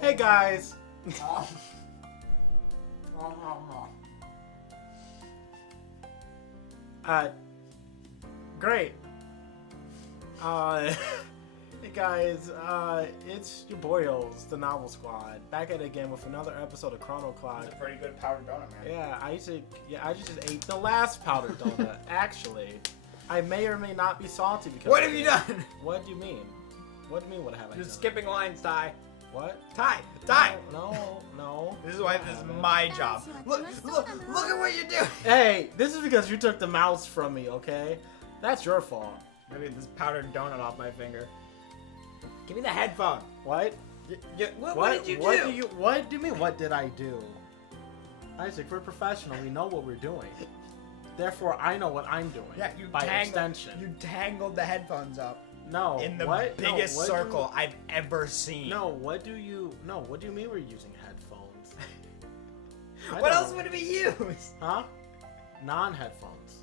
Hey guys! Great. Hey guys, it's your boyos, the Novel Squad, back at it again with another episode of Chrono. It's a pretty good powdered donut, man. Yeah, I just ate the last powdered donut. Actually, I may or may not be salty because. What have you done? What do you mean? What do you mean? What have I done? You're skipping lines, Ty. What? Ty. No. This is why this is my job. Look at what you do. Hey, this is because you took the mouse from me. Okay, that's your fault. Maybe this powdered donut off my finger. Give me the headphone. What? What did you do? What do you mean? What did I do? Isaac, we're professional. We know what we're doing. Therefore, I know what I'm doing. Yeah, extension. You tangled the headphones up. No. In the biggest circle I've ever seen. No. What do you mean we're using headphones? What else would we use? Huh? Non-headphones.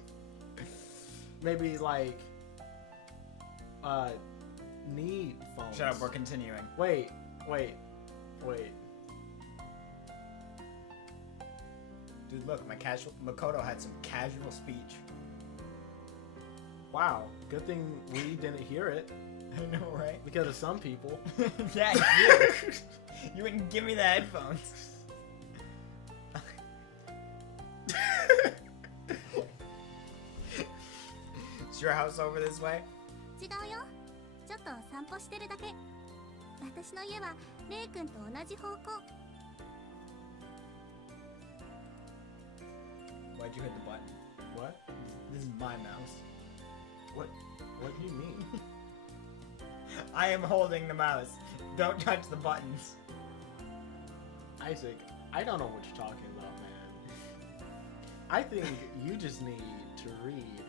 Maybe like need phones. Shut up, we're continuing. Wait. Dude, look, Makoto had some casual speech. Wow, good thing we didn't hear it. I know, right? Because of some people. Yeah, you. You wouldn't give me the headphones. Is your house over this way? 違うよ。ちょっと散歩してるだけ。私の家はレイ君と同じ方向。 Why'd you hit the button? What? This is my mouse. What do you mean? I am holding the mouse. Don't touch the buttons. Isaac, I don't know what you're talking about, man. I think you just need to read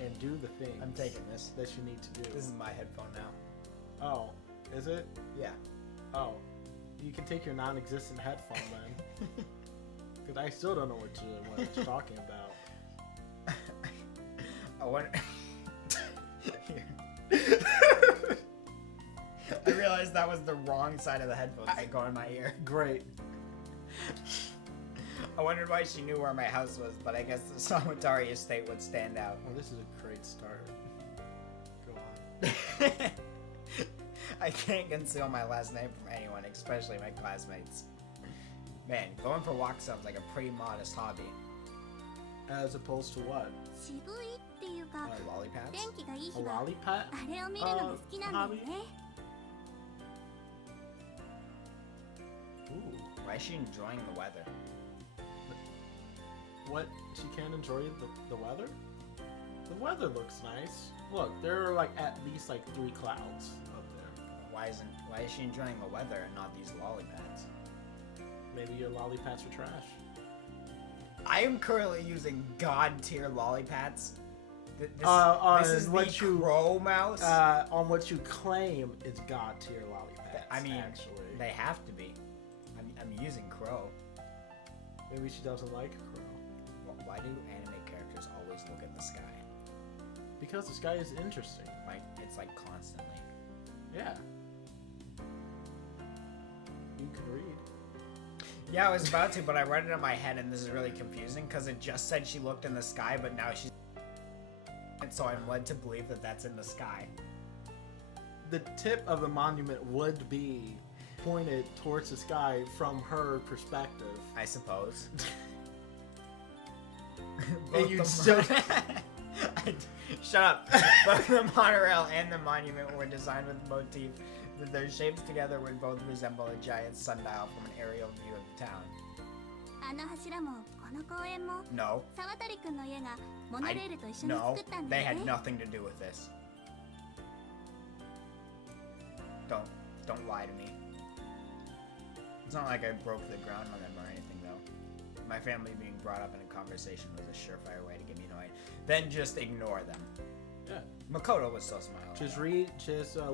and do the things I'm taking this. that you need to do. This is my headphone now. Oh, is it? Yeah. Oh, you can take your non-existent headphone then. Because I still don't know what you're talking about. I wonder. I realized that was the wrong side of the headphones that go in my ear. Great. I wondered why she knew where my house was, but I guess the Samatari estate would stand out. Well, this is a great start. Go on. I can't conceal my last name from anyone, especially my classmates. Man, going for walks sounds like a pretty modest hobby. As opposed to what? 渋いっていうか、 Lollipads? 天気がいい A 日は lollipop? あれを見るのが好きなんだよね。 Ooh. Why is she enjoying the weather? What? She can't enjoy the weather? The weather looks nice. Look, there are like at least like 3 clouds up there. Why is she enjoying the weather and not these lollipads? Maybe your lollipops are trash. I am currently using god tier lollipads. This is the Crow mouse. On what you claim is god tier lollipops. I mean, actually, they have to be. I'm using Crow. maybe she doesn't like Chrono. Well, why do anime characters always look at the sky? Because the sky is interesting. Like it's like constantly. Yeah. You can read. Yeah, I was about to, but I read it in my head, and this is really confusing because it just said she looked in the sky, but now she's. And so I'm led to believe that that's in the sky. The tip of the monument would be pointed towards the sky from her perspective. I suppose. And you still. Shut up. Both the monorail and the monument were designed with motif that their shapes together would both resemble a giant sundial from an aerial view of the town. あの柱もこの公園も No. 沢渡くんの家がモノレールと一緒に No, 作ったん they だよ had ね。 nothing to do with this. Don't lie to me. It's not like I broke the ground on them or anything, though. My family being brought up in a conversation was a surefire way to get me annoyed. Then just ignore them. Yeah. Makoto was still smiling. Just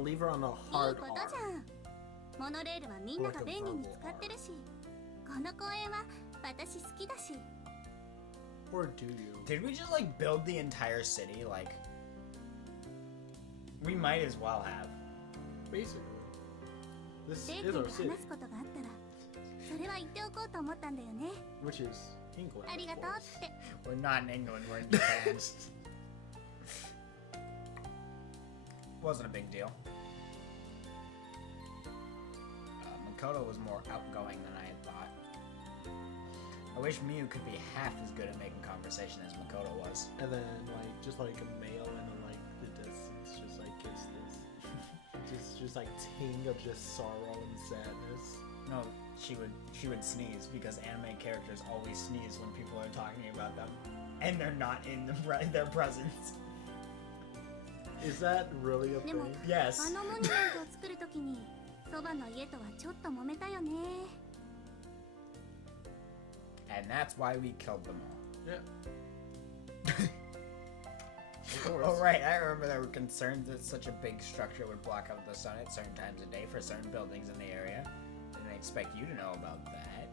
leave her on a いい hard こと R. じゃん。モノレールはみんなが便利に使ってるし、この公園は私好きだし。 Or do you? Did we just like build the entire city? Like, we might as well have. Basically. This レイ is 君 our と city, 話すことがあったらそれは言っておこうと思ったんだよね。 which is England. ありがとう of っ course. て。 We're not in England, we're in Japan. Wasn't a big deal. Makoto was more outgoing than I had thought. I wish Miyu could be half as good at making conversation as Makoto was. And then just like a male and then the distance just like gets this just like ting of just sorrow and sadness. No, she would sneeze because anime characters always sneeze when people are talking about them, and they're not in their presence. Is that really a thing? でも Yes. あのモニュメントを作るときにそばの家とはちょっと揉めたよね。 And that's why we killed them all. Yeah. Of course. Oh right, I remember there were concerns that such a big structure would block out the sun at certain times of day for certain buildings in the area. Didn't expect you to know about that.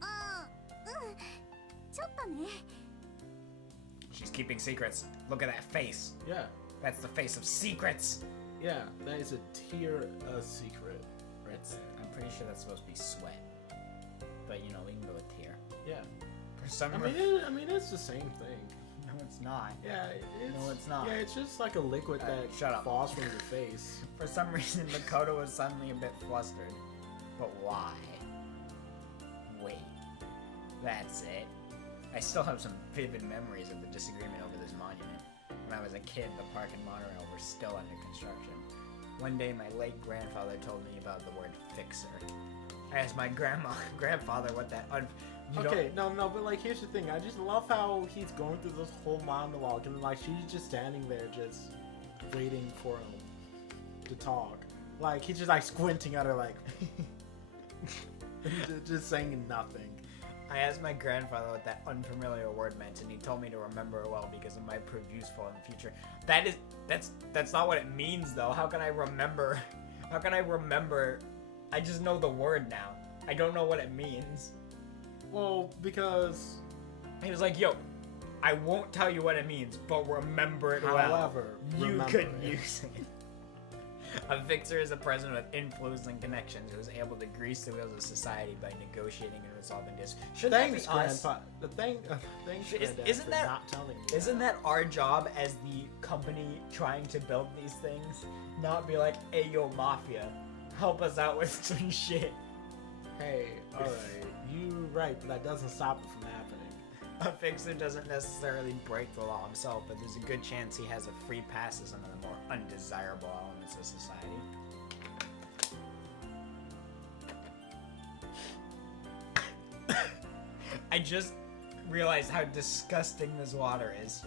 ああ、うん、ちょっとね。 She's keeping secrets. Look at that face. Yeah. That's the face of secrets. Yeah, that is a tear of secret right It's, there. I'm pretty sure that's supposed to be sweat. But you know, we can go with tear. Yeah. For some I mean, reason. I mean, it's the same thing. No, it's not. Yeah, it's, No, it's not. Yeah, it's just like a liquid that shut up. falls from your face. For some reason, Makoto was suddenly a bit flustered. But why? Wait. That's it? I still have some vivid memories of the disagreement over this monument. When I was a kid, the park and monorail were still under construction. One day, my late grandfather told me about the word fixer. I asked my grandfather what that Okay, no, but like, here's the thing. I just love how he's going through this whole monologue, and like, she's just standing there, just waiting for him to talk. Like, he's just like squinting at her, like, just saying nothing. I asked my grandfather what that unfamiliar word meant, and he told me to remember it well because it might prove useful in the future. That's not what it means, though. How can I remember? How can I remember? I just know the word now. I don't know what it means. Well, because He was like, yo, I won't tell you what it means, but remember it well. however, You remember could it. use it. A fixer is a person with influence and connections who is able to grease the wheels of society by negotiating and resolving disputes. Should Thanks, that be us? Grandpa. Thanks, Granddad, isn't for that- not telling me. Isn't that our job as the company trying to build these things? Not be like, hey, yo, Mafia, help us out with some shit. Hey, alright, you right, but that doesn't stop it from happening. A fixer doesn't necessarily break the law himself, but there's a good chance he has a free pass to some of the more undesirable elements of society. I just realized how disgusting this water is.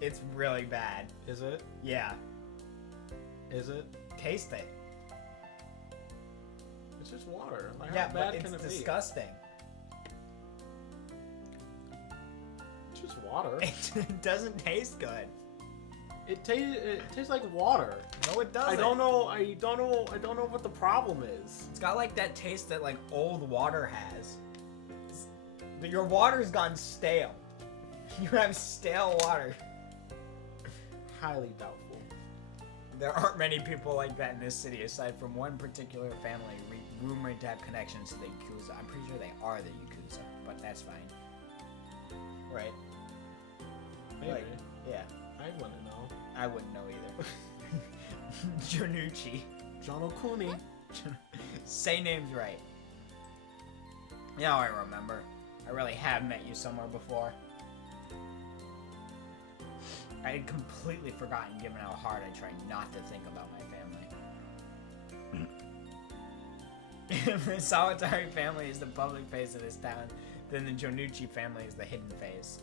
It's really bad. Is it? Yeah. Is it? Taste it. It's just water. Like, Yeah, how but bad it's can it disgusting. be? It's just water. It doesn't taste good. It tastes like water. No, it doesn't. I don't know what the problem is. It's got like that taste that like old water has. Your water's gone stale. You have stale water. Highly doubtful. There aren't many people like that in this city aside from one particular family rumored to have connections to the Yakuza. I'm pretty sure they are the Yakuza, but that's fine. Right? Maybe. Like, yeah. I wouldn't know. I wouldn't know either. Jonucci. John O'Cooney. Say names right. Now I remember. I really have met you somewhere before. I had completely forgotten given how hard I try not to think about my family. If the Sawatari family is the public face of this town, then the Jonucci family is the hidden face.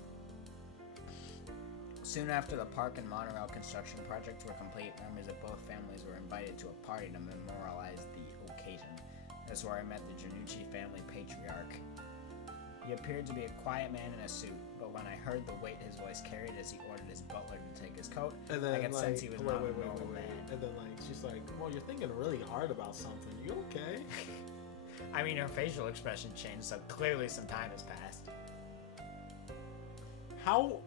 Soon after the park and monorail construction projects were complete, members of both families were invited to a party to memorialize the occasion. That's where I met the Jonucci family patriarch. He appeared to be a quiet man in a suit, but when I heard the weight his voice carried as he ordered his butler to take his coat, And then I could sense he was not a normal man. And then like she's like, well, you're thinking really hard about something. You okay? I mean, her facial expression changed, so clearly some time has passed. How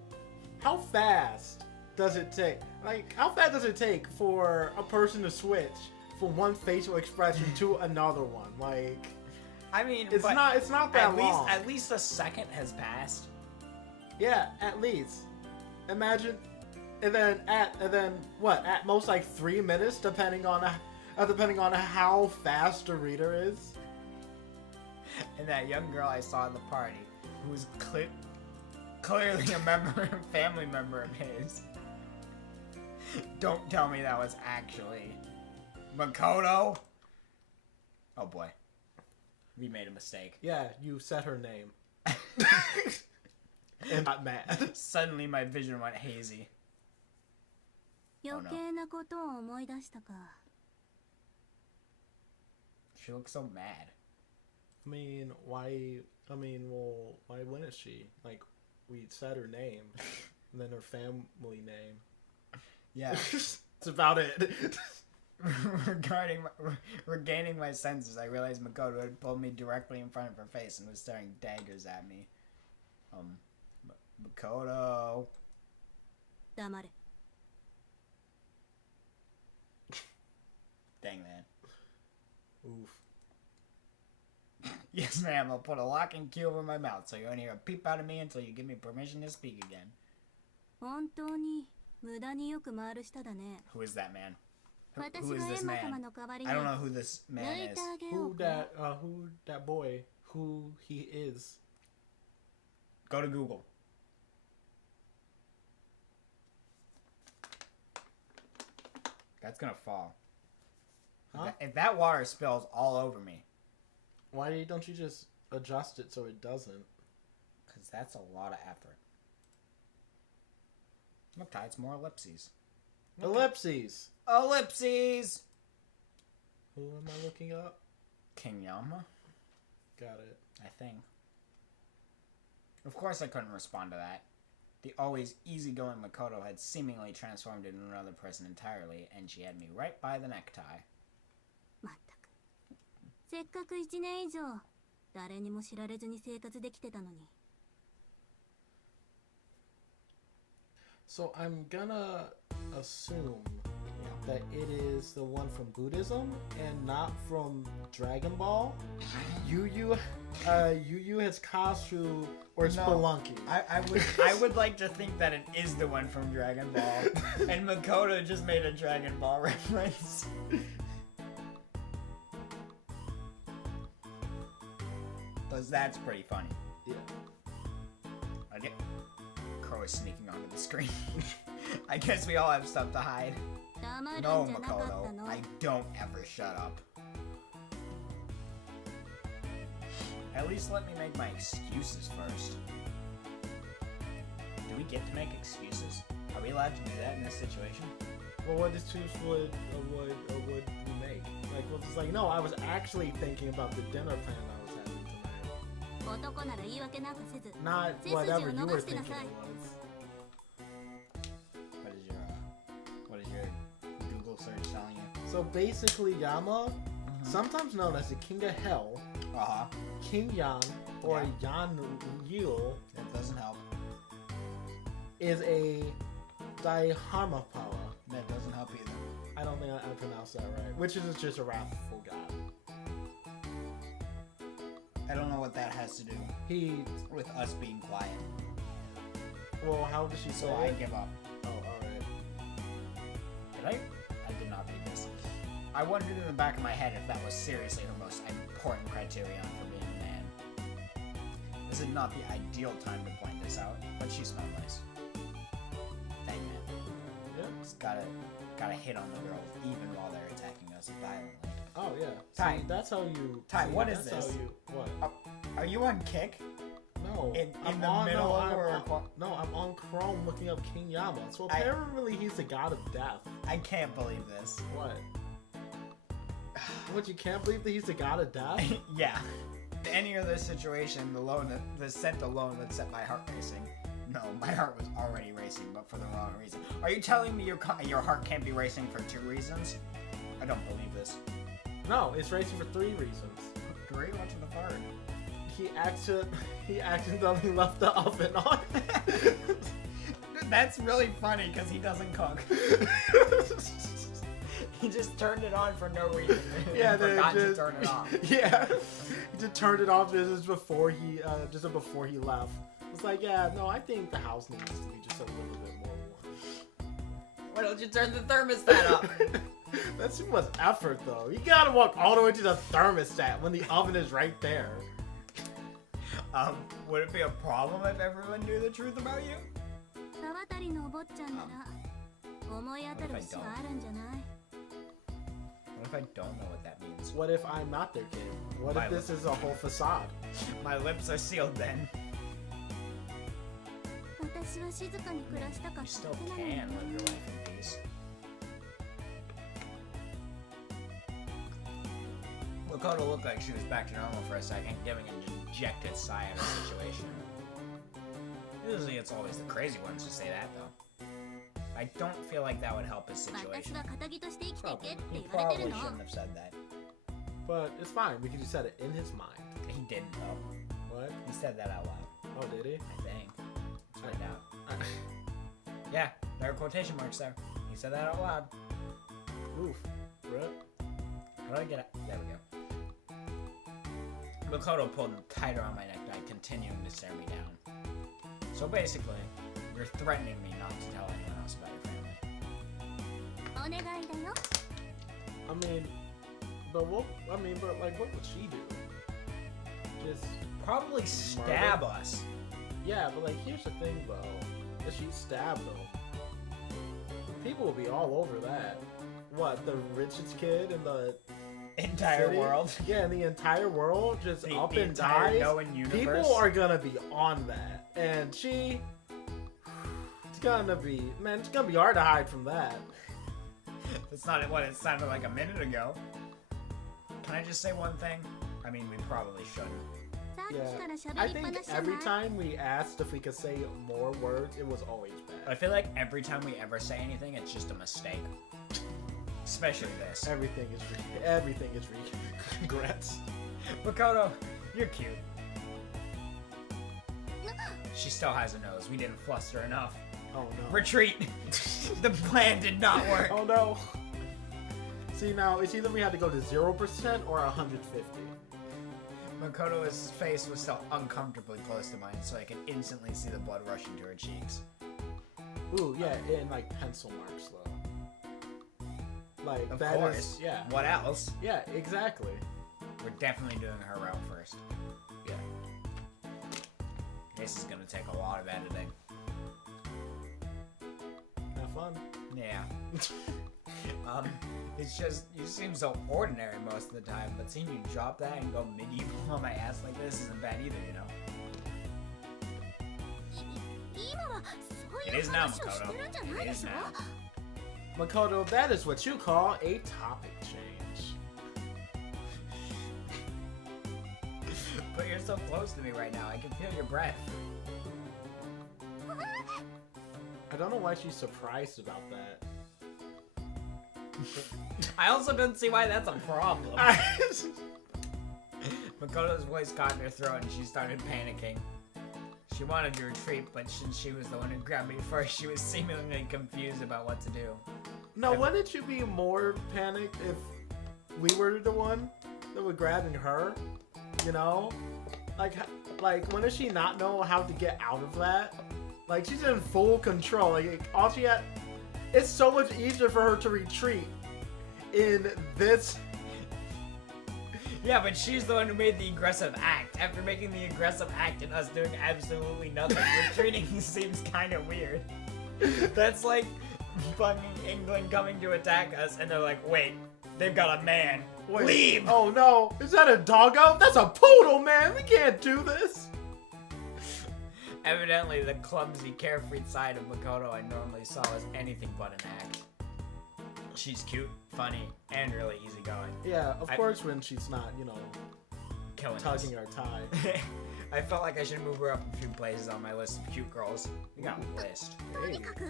fast does it take? Like, how fast does it take for a person to switch from one facial expression to another one? Like, I mean, it's not that long. At least a second has passed. Yeah, at least. Imagine, and then what? At most like 3 minutes, depending on how fast the reader is. And that young girl I saw at the party, who was clearly a family member of his. Don't tell me that was actually Makoto. Oh boy, we made a mistake. Yeah, you said her name. And got mad. Suddenly my vision went hazy. 余計なことを思い出したか。 She looks so mad. why wouldn't she? Like, we said her name, and then her family name. Yeah. That's about it. Regaining my senses, I realized Makoto had pulled me directly in front of her face and was staring daggers at me. Makoto. 黙れ。 Dang, man. Oof. Yes, ma'am, I'll put a lock and key over my mouth so you won't hear a peep out of me until you give me permission to speak again. 本当に無駄によく回る人だね。 Who is that man? Who 私 is がエ this ンマ様 man? の代わりに I don't know who this 抜 man い is. てあげよ Who うか。 that boy? Who he is? Go to Google. That's gonna fall. Huh? If that water spills all over me. Why don't you just adjust it so it doesn't? Because that's a lot of effort. Look, Ty, it's more ellipses. Ellipses. Ellipses! Who am I looking up? King Yama? Got it. I think. Of course I couldn't respond to that. The always easygoing Makoto had seemingly transformed into another person entirely, and she had me right by the necktie. まったく。せっかく1年以上誰にも知られずに生活できてたのに。 So I'm gonna assume that it is the one from Buddhism and not from Dragon Ball. Yu Yu has Kasu or Spelunky. I would like to think that it is the one from Dragon Ball, and Makoto just made a Dragon Ball reference. Because that's pretty funny. Yeah. Okay. Crow is sneaking onto the screen. I guess we all have stuff to hide. 黙るん No, じゃなかった Makoto. の。 I don't ever shut up. At least let me make my excuses first. Do we get to make excuses? Are we allowed to do that in this situation? Well, what excuse would we make? Like, well, it's like, no, I was actually thinking about the dinner plan I was having tonight. 男なら言い訳なんかせず。 Not 背筋を whatever you 伸 were ばしてな thinking さい。 it was. What is your Google search telling you? So basically, Yama, sometimes known as the King of Hell, Uh-huh. King Yan, or Yan Yul, That doesn't help. is a Daiharma power. That doesn't help either. I don't think I pronounced that right. Which is just a wrathful god. I don't know what that has to do He, with us being quiet. well, how does she say So I it? give up. Oh, alright. Did I? I did not read this. I wondered in the back of my head if that was seriously her most important criterion for being a man. This is not the ideal time to point this out, but she smelled nice. Dang man. Yeah. Just gotta hit on the girls even while they're attacking us violently. Oh, yeah. Ty. See, that's how you... Ty, see, what is that's this? How you, what? Are you on kick? No. In I'm the on, middle no, of I'm or on, no, I'm on Chrome looking up King Yama. So apparently he's the god of death. I can't believe this. What? What, you can't believe that he's the god of death? Yeah. In any other situation, the scent alone would set my heart racing. No, my heart was already racing, but for the wrong reason. Are you telling me your heart can't be racing for 2 reasons? I don't believe this. No, it's racing for 3 reasons. 3? What's the third? He accidentally left the oven on. That's really funny because he doesn't cook. He just turned it on for no reason. Yeah, and they forgot to just turn it off. Yeah, he just turned it off just before he left. It's like, yeah, no, I think the house needs to be just a little bit more warm. Why don't you turn the thermostat up? That's too much effort, though. You gotta walk all the way to the thermostat when the oven is right there. Would it be a problem if everyone knew the truth about you? 沢渡りのお坊ちゃんなら思い当たる節はあるんじゃない？ What if I don't know what that means? What if I'm not their kid? What if this is a whole facade? My lips are sealed then. 私は静かに暮らしたか You った still だけなの can に live your life in peace. Makoto looked like she was back to normal for a second, giving a dejected sigh at her situation. Usually it's always the crazy ones who say that, though. I don't feel like that would help his 私 situation. は堅気として生きていけって He 言われて probably るの。 shouldn't have said that. But it's fine because you said it in his mind. He didn't, though. What? He said that out loud, Oh, did he? I think. Let's find out. Yeah, there are quotation marks there. He said that out loud. Oof. Rip. How do I get it? There we go. Makoto pulled tighter on my necktie, continuing to stare me down. So basically, you're threatening me not to tell anyone else about your family. お願いだよ。 I mean, but like, what would she do? Just, Probably stab us. yeah, but like, here's the thing though. If she stabbed them, people will be all over that. What, the richest kid in the Entire city? world. Yeah, in the entire world, just The- up the and entire dies. known universe. People are gonna be on that, and it's gonna be hard to hide from that. That's not what it sounded like a minute ago. Can I just say one thing? I mean, we probably shouldn't. さっきから喋 I りっぱ think なしじゃ every ない？ time we asked if we could say more words, it was always I bad. feel like every time we ever say anything, it's just a mistake. Especially this. Everything is regrets. Makoto, you're cute. She still has a nose. We didn't fluster enough. Oh no. Retreat! The plan did not work. Oh no. See, now it's either we had to go to 0% or 150. Makoto's face was still uncomfortably close to mine, so I could instantly see the blood rushing to her cheeks. Ooh, yeah, and like pencil marks though. Like Of that is, course. yeah, What else? yeah, exactly. We're definitely doing her route first. Yeah. This is gonna take a lot of editing. Have fun. Yeah. It's just, you seem so ordinary most of the time, but seeing you drop that and go medieval on my ass like this isn't bad either, you know? 今はそう It いう is now, 話をしてるんじゃない Makoto. It で is しょ？ now. Makoto, that is what you call a topic change. But you're so close to me right now, I can feel your breath. I don't know why she's surprised about that. I also don't see why that's a problem. Makoto's voice caught in her throat and she started panicking. She wanted to retreat, but since she was the one who grabbed me first, she was seemingly confused about what to do. Now, wouldn't you be more panicked if we were the one that were grabbing her? You know? Like, wouldn't she not know how to get out of that? Like, she's in full control. Like, all she had... It's so much easier for her to retreat in this... Yeah, but she's the one who made the aggressive act. After making the aggressive act and us doing absolutely nothing, retreating seems kind of weird. That's like fucking England coming to attack us and they're like, wait, they've got a man. Wait, Leave! Oh no, is that a doggo? That's a poodle, man! We can't do this! Evidently, the clumsy, carefree side of Makoto I normally saw as anything but an act. She's cute, funny, and really easygoing. Yeah, of course when she's not, you know, Killing tugging us. our tie. I felt like I should move her up a few places on my list of cute girls. We got a list. とにかく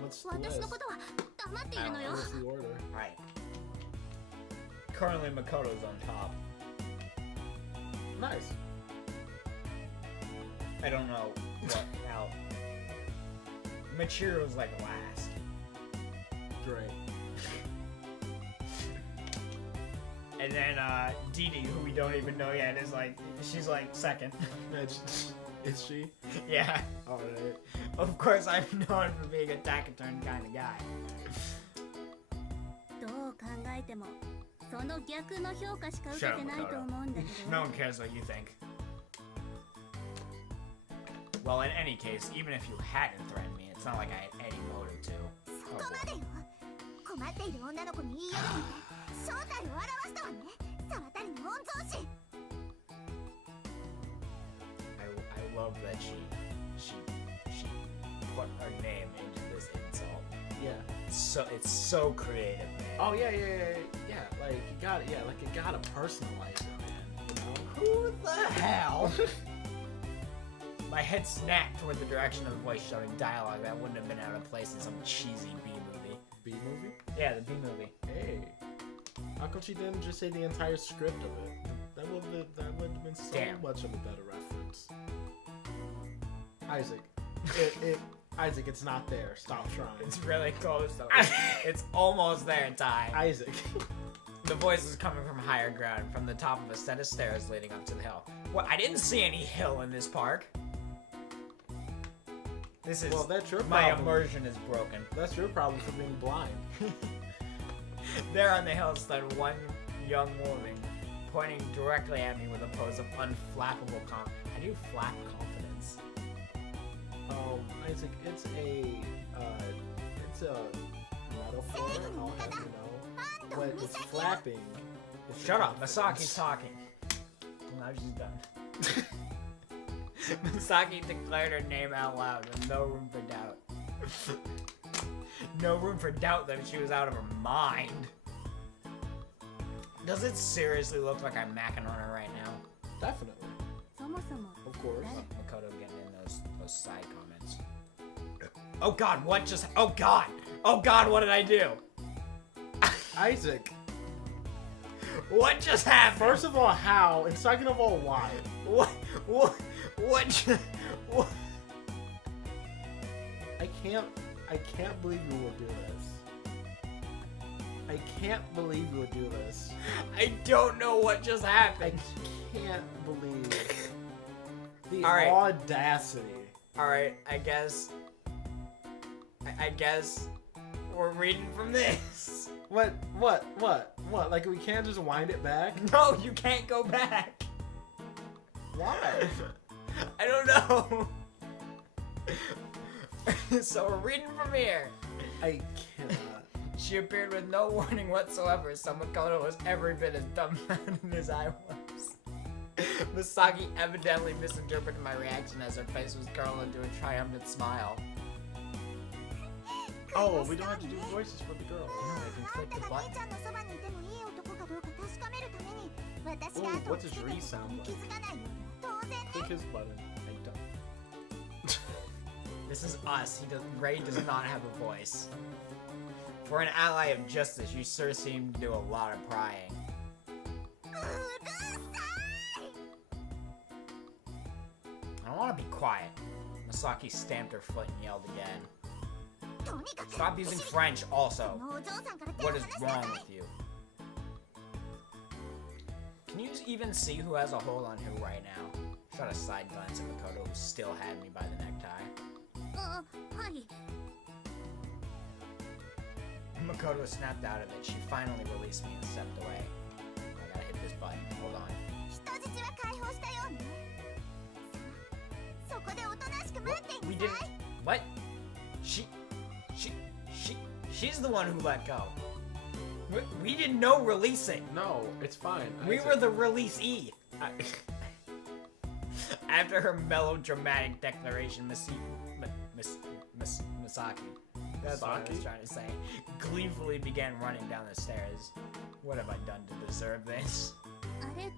What's the 私 list? のことは黙っているのよ。 What's the order? Alright. Currently, Makoto's on top. Nice. I don't know what now. Michiru's like last. Great. And then Didi, who we don't even know yet, is like, she's like second. Is she? Yeah. Alright. Of course, I'm known for being a Takaturn kind of guy. どう考えてもその逆の評価しか受けてないと思うんだけ No ど one cares what you think. Well, in any case, even if you hadn't threatened me, it's not like I had any motive to. そこまでよ困っている女の子に言い寄って正体を表したわね沢谷の御曹司 I love that she put her name into this insult. Yeah. It's so creative, man. Oh yeah. Like you got it. Yeah, like you gotta personalize it, man. You know? Who the hell? My head snapped toward the direction of the voice shouting dialogue that wouldn't have been out of place in some cheesy B movie. B movie? Yeah, the B movie. Hey. How come she didn't just say the entire script of it? That would have been so Damn. much of a better reference. Isaac. Isaac, it's not there. Stop trying. It's really close though. It's almost there, Ty. Isaac. The voice is coming from higher ground, from the top of a set of stairs leading up to the hill. What? I didn't see any hill in this park. This is. Well, that's your my problem. immersion is broken. That's your problem for being blind. There on the hill stood one young woman, pointing directly at me with a pose of unflappable How do you flap confidence? Isaac, it's a metaphor. I'll have you know, but it's flapping. It's Shut up, confidence. Masaki's talking. Well, now she's done. Misaki declared her name out loud with no room for doubt. No room for doubt that she was out of her mind. Does it seriously look like I'm macking on her right now? Definitely. そもそも Of course. Makoto getting in those side comments. Oh god, what just... Oh god! Oh god, what did I do? Isaac. What just happened? First of all, how? And second of all, why? What just... What? I can't believe you would do this. I can't believe you would do this. I don't know what just I happened. can't believe the All right. audacity. Alright, I guess we're reading from this. What? Like we can't just wind it back? No, you can't go back. Why? I don't know. So we're reading from here. I cannot. She appeared with no warning whatsoever, so Makoto was every bit as dumbfounded as I was. Misaki evidently misinterpreted my reaction as her face was curled into a triumphant smile. Oh, we don't have to do voices for the girls. No, I can あん click た the が button. 姉ちゃんのそばにいてもいい男かどうか確かめるために私が Ooh, 後を what's つ his けて re る sound に気 like? づかないよ当然ね Click his button. I don't. This is us. Ray does not have a voice. For an ally of justice, you sure seem to do a lot of prying. うるさい I don't want to be quiet. Masaki stamped her foot and yelled again. とにかく Stop using French そ also. のお嬢さんから手を What 離 is しなさ wrong い with you? Can you even see who has a hold on who right now? Shot a side glance at Makoto, who still had me by the necktie. あはい Makoto snapped out of it. She finally released me and stepped away. I gotta hit this button. Hold on. 人質は解放したようねさあそこでおとなしく待ってい We な didn't. さい What? She's the one who let go. We didn't know releasing. No, it's fine. We Isaac. were the releasee. I, After her melodramatic declaration, Misaki, that's what I was Misaki? trying to say, gleefully began running down the stairs. What have I done to deserve this? あれ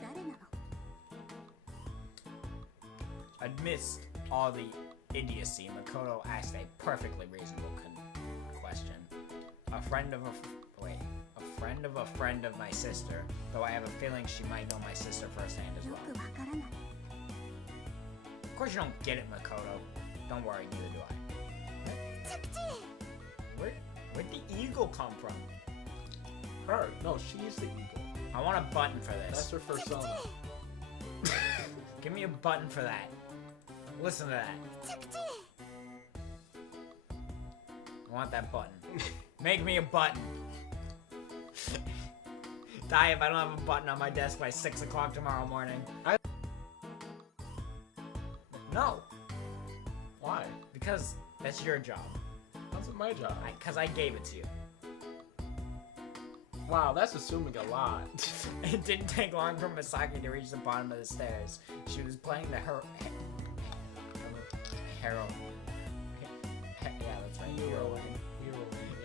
誰なの Amidst all the idiocy, Makoto asked a perfectly reasonable question. A friend of a friend of my sister, though I have a feeling she might know my sister firsthand as よ well. くわからない Of course you don't get it, Makoto. Don't worry, neither do I. eagle come from? Her. No, she's the eagle. I want a button for That's this. her persona. Give me a button for that. Listen to that. I want that button. Make me a button. Die if I don't have a button on my desk by 6 o'clock tomorrow morning. No, Why? because that's your job. How's it my job? Because I gave it to you. Wow, that's assuming a lot. It didn't take long for Misaki to reach the bottom of the stairs. She was playing the hero. Yeah, that's right. Heroine.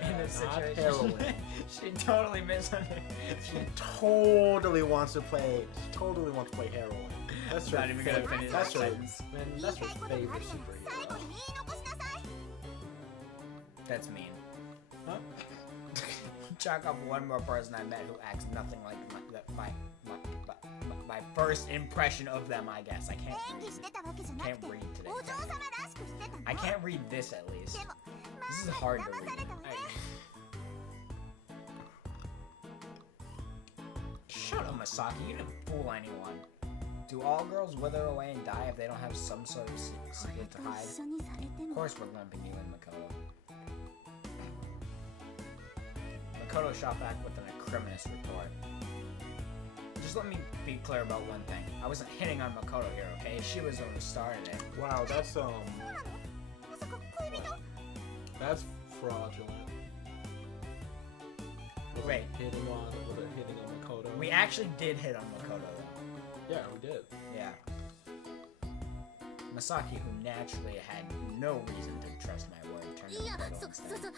In this not situation, heroin. she totally misunderstood. She totally wants to play heroin. That's her Not even gonna favorite. finish That's that her. sentence. Man, that's her favorite superhero. That's mean. Huh? Chalk up one more person I met who acts nothing like my first impression of them. I guess I can't read today. I can't read this at least. This is hard to read. Shut up, Misaki. You didn't fool anyone. Do all girls wither away and die if they don't have some sort of secret to hide? Of course we're lumping you in, Makoto. Makoto shot back with an acrimonious retort. Just let me be clear about one thing. I wasn't hitting on Makoto here, okay? She was the one who started it. Wow, that's fraudulent. Wait. Hitting on Makoto. We actually did hit on Makoto, though. Yeah, we did. Yeah. Misaki, who naturally had no reason to trust my word, turned to Makoto instead.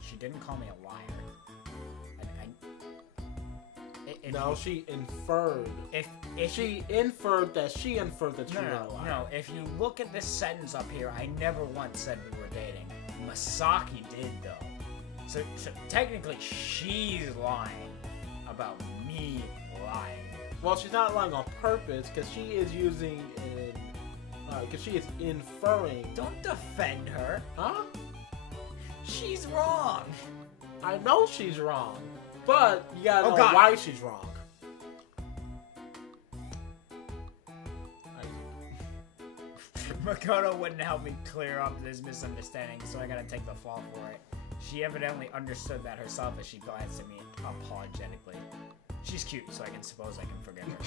She didn't call me a liar. No, she inferred. If She inferred that you were a liar. No. If you look at this sentence up here, I never once said we were dating. Masaki did though. So technically, she's lying about me lying. Well, she's not lying on purpose because she is using because she is inferring. Don't defend her. Huh? She's wrong. I know she's wrong, but you gotta know God. why she's wrong. Makoto wouldn't help me clear up this misunderstanding, so I gotta take the fall for it. She evidently understood that herself as she glanced at me apologetically. She's cute, so I suppose I can forgive her.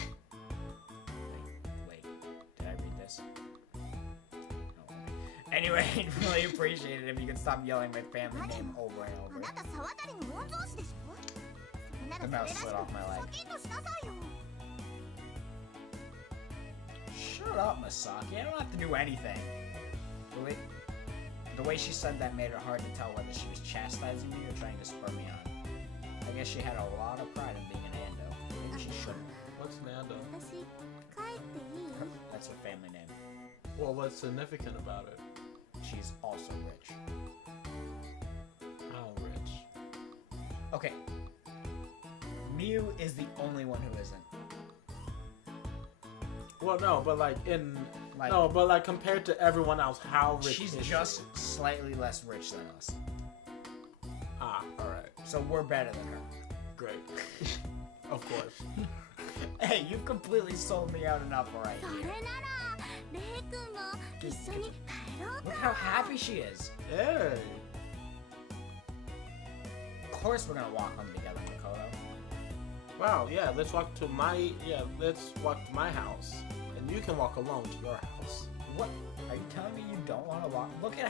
Wait, did I read this? No. Anyway, I'd really appreciate it if you could stop yelling my family name over and over. The mouse slid off my leg. Shut up, Misaki. I don't have to do anything. The way she said that made it hard to tell whether she was chastising me or trying to spur me on. I guess she had a lot of pride in being an Ando. Maybe she shouldn't. What's Nando? That's her family name. Well, what's significant about it? She's also rich. How rich? Okay. Miu is the only one who isn't. Well, no, but compared to everyone else, how rich She's is just she? slightly less rich than us. Ah, alright. So we're better than her. Great. Of course. Hey, you've completely sold me out enough already. Look how happy she is. Hey. Of course we're gonna walk home together, Makoto. Wow, yeah, let's walk to my house. And you can walk alone to your house. What? Are you telling me you don't want to walk? Look at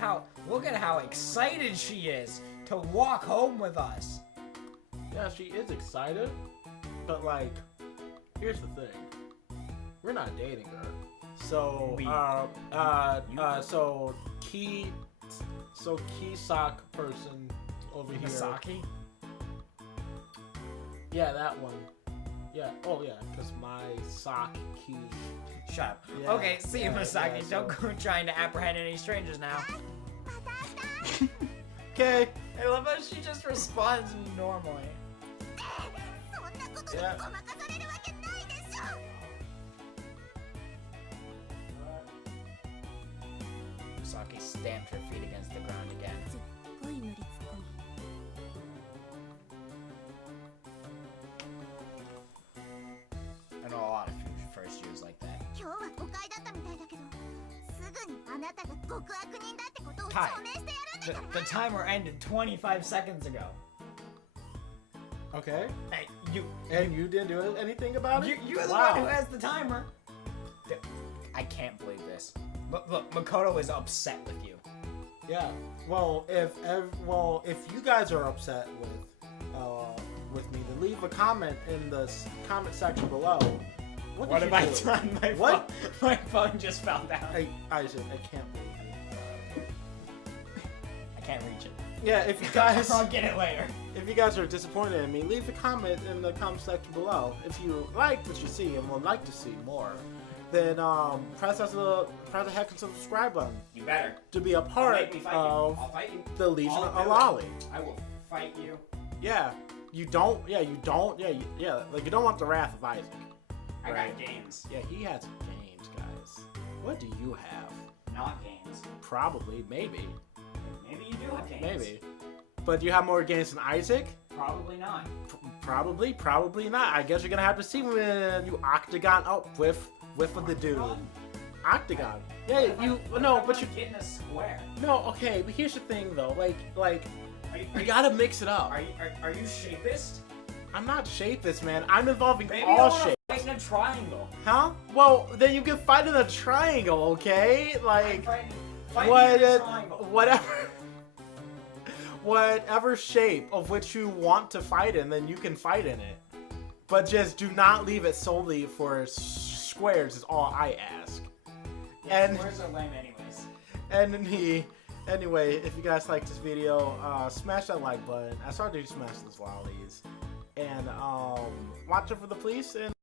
how excited she is to walk home with us. Yeah, she is excited. But here's the thing. We're not dating her. So Kisak person over here. Misaki? Yeah, that one. Yeah. Oh, yeah. Because my sock key. Shut up. Yeah, Okay, see you, Misaki. yeah, Don't go trying to apprehend any strangers now. Okay. I love how she just responds normally. Yeah. Saki stamped her feet against the ground again. すっごい無理ツッコミ。 I know a lot of first years like that. 今日は誤解だったみたいだけど、すぐにあなたが極悪人だってことを Hi. 証明してやるん The, だから the timer ended 25 seconds ago. Okay. Hey, you And you didn't do anything about it? you're the Wow. one who has the timer. I can't believe this. Look, Makoto is upset with you. Yeah. Well, if you guys are upset with me, then leave a comment in the comment section below. What What did have you I do? done? What? My phone just fell down. I can't believe you. I can't reach it. Yeah, if you guys I'll get it later. if you guys are disappointed in me, leave a comment in the comment section below. If you like what you see and would like to see more, then press the heck and subscribe button You better. to be a part Make me fight of you. I'll fight you. the Legion I'll of do it. Lolly. I will fight you. Yeah, you don't want the wrath of Isaac. I Right. got games, Yeah, he has games, guys. What do you have? not games. Probably, maybe, Maybe you do have games. maybe. But you have more games than Isaac? Probably not. Probably not. I guess you're gonna have to see when you octagon up with the dude. Octagon. Yeah, but you get in a square. no. Okay, but here's the thing though. Like Are you gotta mix it up. Are you shapist? I'm not shapist, man. I'm involving Maybe all you want shapes. to fight in a triangle. Huh? Well, then you can fight in a triangle, okay? Like Fight what? in a triangle. Whatever shape of which you want to fight in, then you can fight in it. But just do not leave it solely for squares. Is all I ask. Yeah, And squares are lame anyways. anyway, if you guys like this video, smash that like button. I started to smash those lollies, and watch out for the police and.